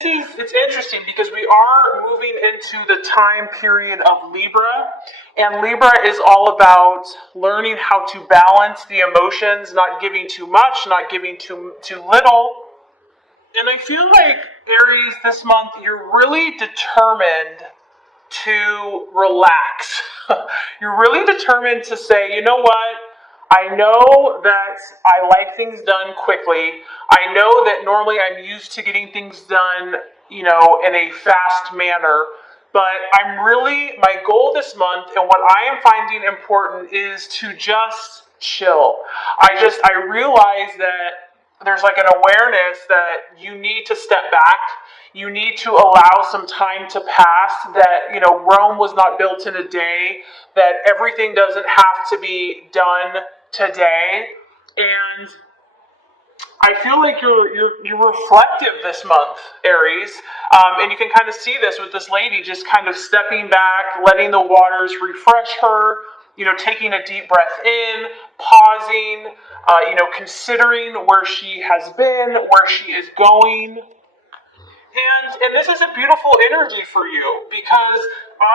It's interesting because we are moving into the time period of Libra, and Libra is all about learning how to balance the emotions, not giving too much, not giving too little. And I feel like Aries this month, you're really determined to relax. You're really determined to say, you know what? I know that I like things done quickly. I know that normally I'm used to getting things done, in a fast manner. But my goal this month and what I am finding important is to just chill. I realize that there's like an awareness that you need to step back. You need to allow some time to pass, that, Rome was not built in a day, that everything doesn't have to be done today. And I feel like you're reflective this month, Aries, and you can kind of see this with this lady just kind of stepping back, letting the waters refresh her. Taking a deep breath in, pausing, considering where she has been, where she is going. And this is a beautiful energy for you because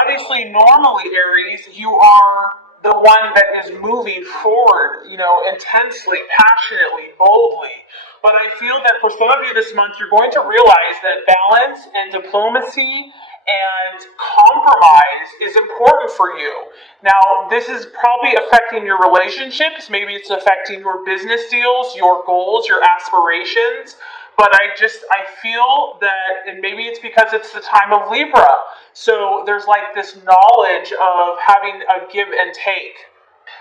obviously, normally, Aries, you are the one that is moving forward, intensely, passionately, boldly. But I feel that for some of you this month, you're going to realize that balance and diplomacy and compromise is important for you. Now, this is probably affecting your relationships. Maybe it's affecting your business deals, your goals, your aspirations. But I feel that, and maybe it's because it's the time of Libra. So there's like this knowledge of having a give and take.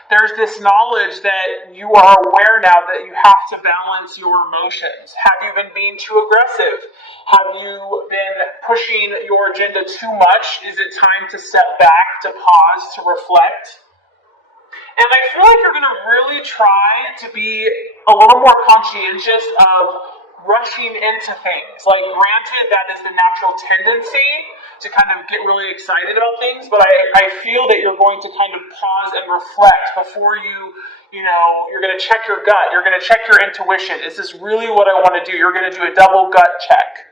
There's this knowledge that you are aware now that you have to balance your emotions. Have you been being too aggressive? Have you been pushing your agenda too much? Is it time to step back, to pause, to reflect? And I feel like you're going to really try to be a little more conscientious of rushing into things. Like, granted, that is the natural tendency to kind of get really excited about things, but I feel that you're going to kind of pause and reflect before you're going to check your gut. You're going to check your intuition. Is this really what I want to do? You're going to do a double gut check.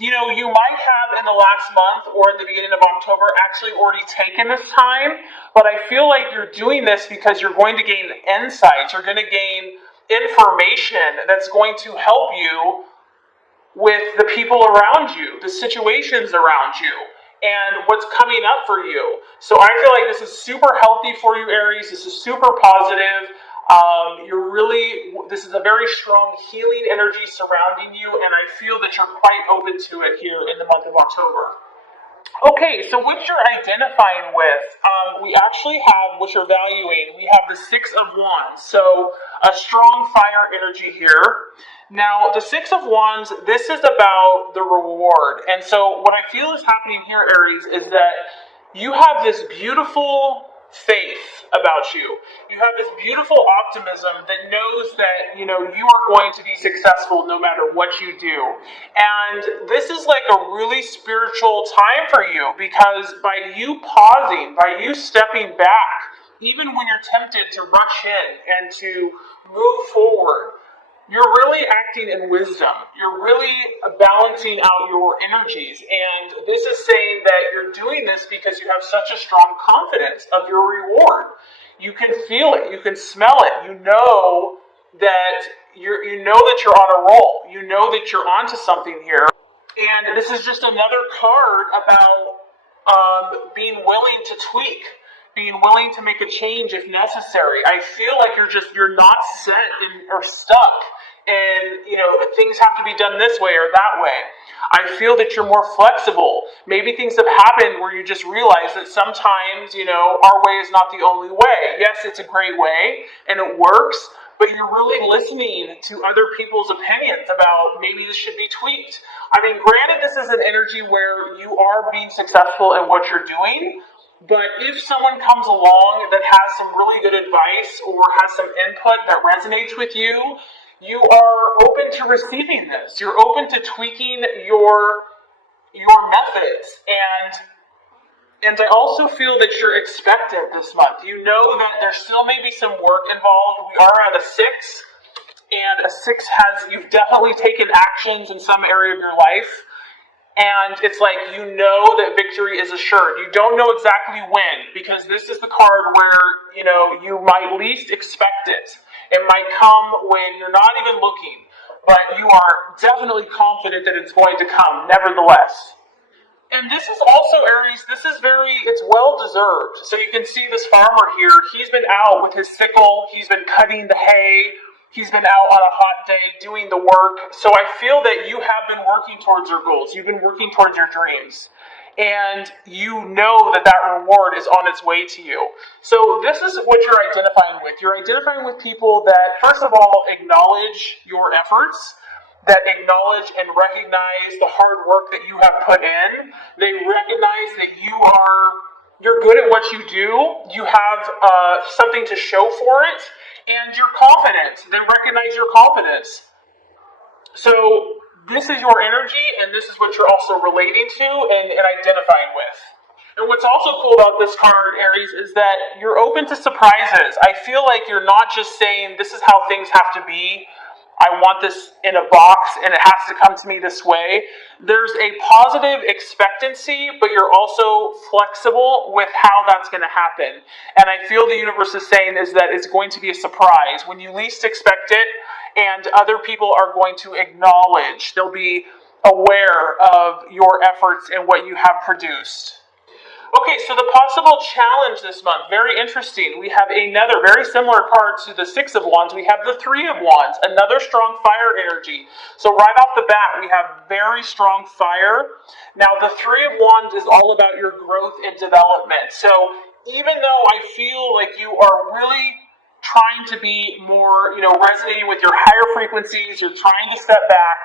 You might have in the last month or in the beginning of October actually already taken this time, but I feel like you're doing this because you're going to gain insights. You're going to gain information that's going to help you with the people around you, the situations around you, and what's coming up for you. So I feel like this is super healthy for you, Aries. This is super positive. This is a very strong healing energy surrounding you, and I feel that you're quite open to it here in the month of October. Okay, so what you're identifying with, we actually have what you're valuing. We have the Six of Wands, so a strong fire energy here. Now, the Six of Wands, this is about the reward. And so what I feel is happening here, Aries, is that you have this beautiful faith about you. You have this beautiful optimism that knows that, you are going to be successful no matter what you do. And this is like a really spiritual time for you because by you pausing, by you stepping back, even when you're tempted to rush in and to move forward, you're really acting in wisdom. You're really balancing out your energies. And this is saying that you're doing this because you have such a strong confidence of your reward. You can feel it. You can smell it. You know that you're on a roll. You know that you're onto something here. And this is just another card about being willing to tweak, being willing to make a change if necessary. I feel like you're not set or stuck, and things have to be done this way or that way. I feel that you're more flexible. Maybe things have happened where you just realize that sometimes our way is not the only way. Yes, it's a great way and it works, but you're really listening to other people's opinions about maybe this should be tweaked. I mean, granted, this is an energy where you are being successful in what you're doing, but if someone comes along that has some really good advice or has some input that resonates with you, you are open to receiving this. You're open to tweaking your methods, and I also feel that you're expectant this month. You know that there still may be some work involved. We are at a 6, and a 6 you've definitely taken actions in some area of your life. And it's like you know that victory is assured. You don't know exactly when, because this is the card where you might least expect it. It might come when you're not even looking, but you are definitely confident that it's going to come, nevertheless. And this is also, Aries, it's well deserved. So you can see this farmer here, he's been out with his sickle, he's been cutting the hay, he's been out on a hot day doing the work. So I feel that you have been working towards your goals, you've been working towards your dreams. And you know that reward is on its way to you. So this is what you're identifying with. You're identifying with people that, first of all, acknowledge your efforts, that acknowledge and recognize the hard work that you have put in. They recognize that you're good at what you do. You have something to show for it, and you're confident. They recognize your confidence. So this is your energy, and this is what you're also relating to and identifying with. And what's also cool about this card, Aries, is that you're open to surprises. I feel like you're not just saying, this is how things have to be. I want this in a box and it has to come to me this way. There's a positive expectancy, but you're also flexible with how that's going to happen. And I feel the universe is saying is that it's going to be a surprise when you least expect it, and other people are going to acknowledge. They'll be aware of your efforts and what you have produced. Okay, so the possible challenge this month, very interesting. We have another very similar card to the Six of Wands. We have the Three of Wands, another strong fire energy. So right off the bat, we have very strong fire. Now, the Three of Wands is all about your growth and development. So even though I feel like you are really trying to be more, resonating with your higher frequencies, you're trying to step back,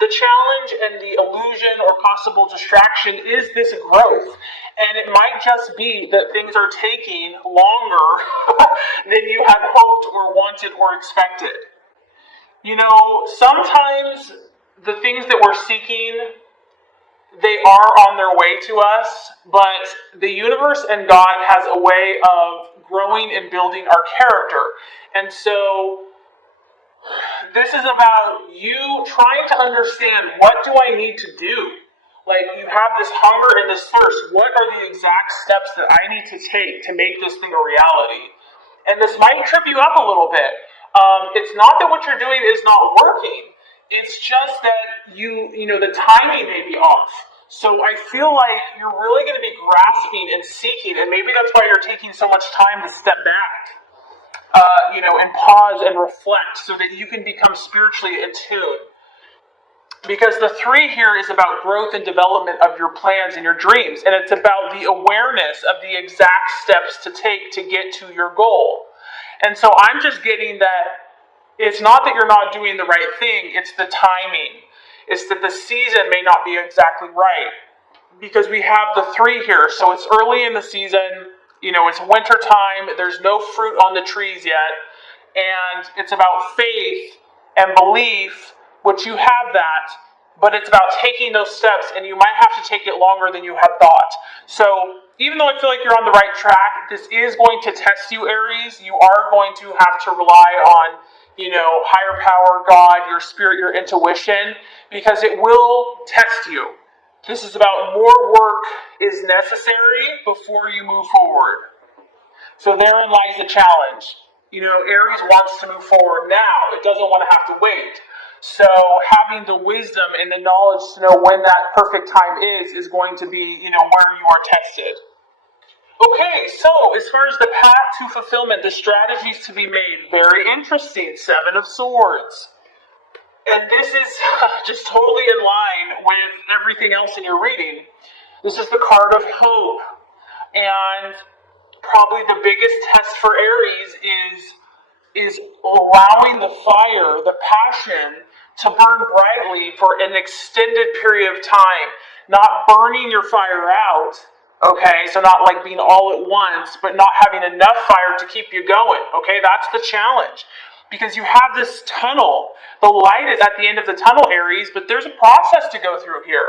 the challenge and the illusion or possible distraction is this growth. And it might just be that things are taking longer than you had hoped or wanted or expected. Sometimes the things that we're seeking, they are on their way to us, but the universe and God has a way of growing and building our character. And so this is about you trying to understand, what do I need to do? Like, you have this hunger and this thirst. What are the exact steps that I need to take to make this thing a reality? And this might trip you up a little bit. It's not that what you're doing is not working. It's just that the timing may be off. So I feel like you're really going to be grasping and seeking, and maybe that's why you're taking so much time to step back. And pause and reflect so that you can become spiritually in tune. Because the Three here is about growth and development of your plans and your dreams. And it's about the awareness of the exact steps to take to get to your goal. And so I'm just getting that it's not that you're not doing the right thing, it's the timing. It's that the season may not be exactly right. Because we have the Three here, so it's early in the season. It's winter time, there's no fruit on the trees yet, and it's about faith and belief, which you have that, but it's about taking those steps, and you might have to take it longer than you had thought. So even though I feel like you're on the right track, this is going to test you, Aries. You are going to have to rely on, higher power, God, your spirit, your intuition, because it will test you. This is about more work is necessary before you move forward. So therein lies the challenge. Aries wants to move forward now. It doesn't want to have to wait. So having the wisdom and the knowledge to know when that perfect time is going to be, where you are tested. Okay, so as far as the path to fulfillment, the strategies to be made, very interesting. Seven of Swords. And this is just totally in line with everything else in your reading. This is the card of hope. And probably the biggest test for Aries is allowing the fire, the passion, to burn brightly for an extended period of time. Not burning your fire out, okay? So not like being all at once, but not having enough fire to keep you going, okay? That's the challenge. Because you have this tunnel. The light is at the end of the tunnel, Aries, but there's a process to go through here.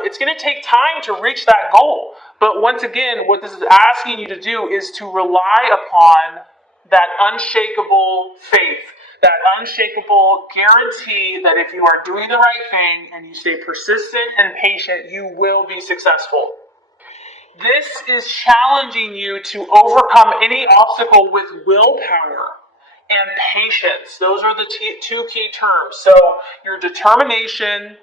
It's going to take time to reach that goal. But once again, what this is asking you to do is to rely upon that unshakable faith, that unshakable guarantee that if you are doing the right thing and you stay persistent and patient, you will be successful. This is challenging you to overcome any obstacle with willpower and patience. Those are the two key terms. So, your determination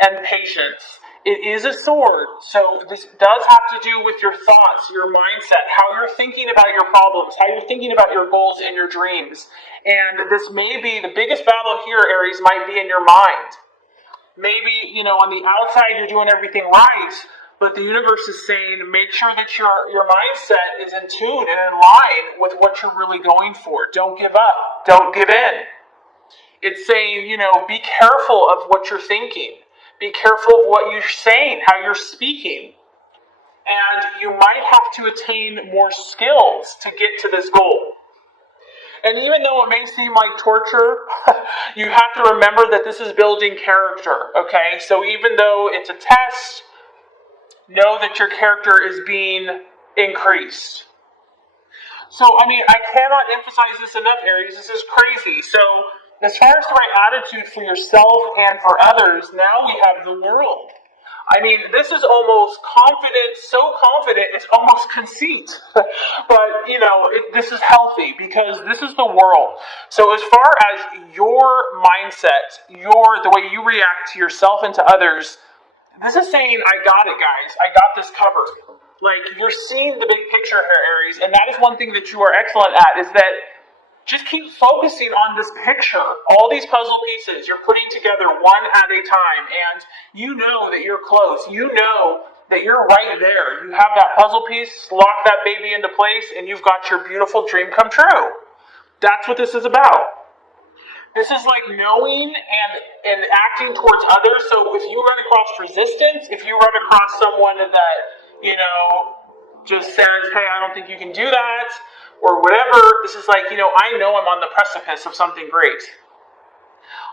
and patience. It is a sword, so this does have to do with your thoughts, your mindset, how you're thinking about your problems, how you're thinking about your goals and your dreams. And this may be the biggest battle here, Aries, might be in your mind. Maybe, on the outside you're doing everything right, but the universe is saying make sure that your mindset is in tune and in line with what you're really going for. Don't give up. Don't give in. It's saying, be careful of what you're thinking. Be careful of what you're saying, how you're speaking. And you might have to attain more skills to get to this goal. And even though it may seem like torture, you have to remember that this is building character, okay? So even though it's a test, know that your character is being increased. So, I cannot emphasize this enough, Aries. This is crazy. So, as far as the right attitude for yourself and for others, now we have the world. This is almost confident, so confident, it's almost conceit. But, this is healthy because this is the world. So as far as your mindset, the way you react to yourself and to others, this is saying, I got it, guys. I got this covered. You're seeing the big picture here, Aries, and that is one thing that you are excellent at, is that just keep focusing on this picture. All these puzzle pieces you're putting together one at a time, and you know that you're close. You know that you're right there. You have that puzzle piece, lock that baby into place, and you've got your beautiful dream come true. That's what this is about. This is like knowing and acting towards others. So if you run across resistance, if you run across someone that, just says, hey, I don't think you can do that, or whatever, this is like, I know I'm on the precipice of something great.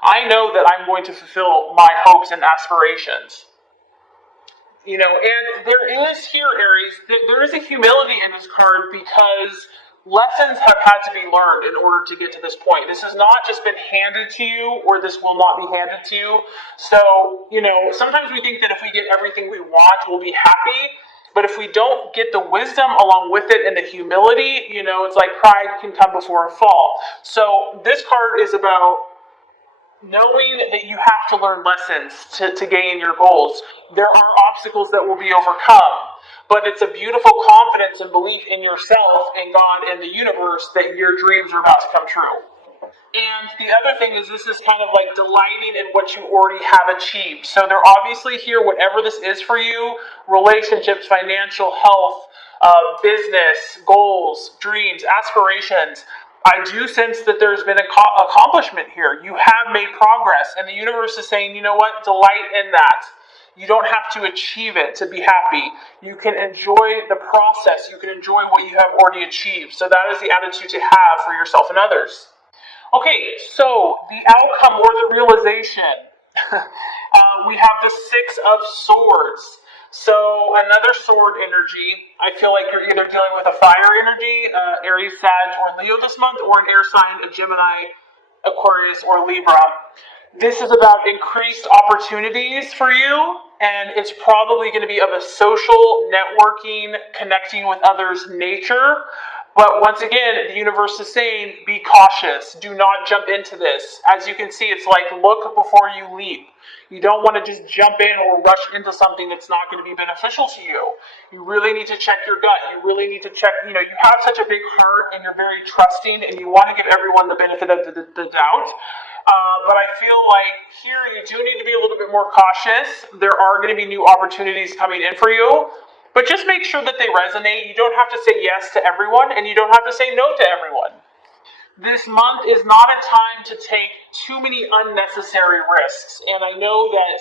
I know that I'm going to fulfill my hopes and aspirations. And there is here, Aries, there is a humility in this card because lessons have had to be learned in order to get to this point. This has not just been handed to you, or this will not be handed to you. So, sometimes we think that if we get everything we want, we'll be happy. But if we don't get the wisdom along with it and the humility, it's like pride can come before a fall. So this card is about knowing that you have to learn lessons to gain your goals. There are obstacles that will be overcome, but it's a beautiful confidence and belief in yourself, in God, and the universe that your dreams are about to come true. And the other thing is, this is kind of like delighting in what you already have achieved. So they're obviously here, whatever this is for you, relationships, financial, health, business, goals, dreams, aspirations. I do sense that there's been accomplishment here. You have made progress, and the universe is saying, you know what, delight in that. You don't have to achieve it to be happy. You can enjoy the process. You can enjoy what you have already achieved. So that is the attitude to have for yourself and others. Okay, so the outcome or the realization. We have the Six of Swords. So another sword energy. I feel like you're either dealing with a fire energy, Aries, Sag, or Leo this month, or an air sign, a Gemini, Aquarius, or Libra. This is about increased opportunities for you, and it's probably going to be of a social, networking, connecting with others nature. But once again, the universe is saying, be cautious. Do not jump into this. As you can see, it's like look before you leap. You don't want to just jump in or rush into something that's not going to be beneficial to you. You really need to check your gut. You really need to check, you have such a big heart and you're very trusting and you want to give everyone the benefit of the doubt. But I feel like here you do need to be a little bit more cautious. There are going to be new opportunities coming in for you. But just make sure that they resonate. You don't have to say yes to everyone, and you don't have to say no to everyone. This month is not a time to take too many unnecessary risks. And I know that,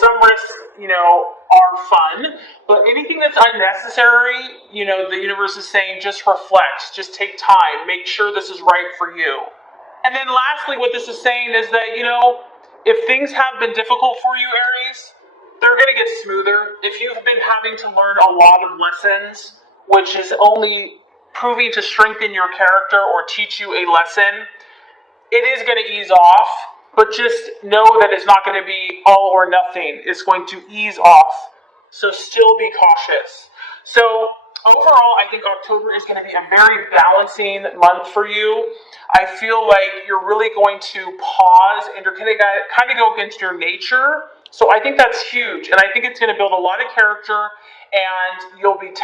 some risks, are fun, but anything that's unnecessary, the universe is saying just reflect, just take time, make sure this is right for you. And then lastly, what this is saying is that, if things have been difficult for you, Aries, they're going to get smoother. If you've been having to learn a lot of lessons, which is only proving to strengthen your character or teach you a lesson, it is going to ease off, but just know that it's not going to be all or nothing. It's going to ease off. So still be cautious. So overall, I think October is going to be a very balancing month for you. I feel like you're really going to pause and you're going to kind of go against your nature. So I think that's huge. And I think it's going to build a lot of character and you'll be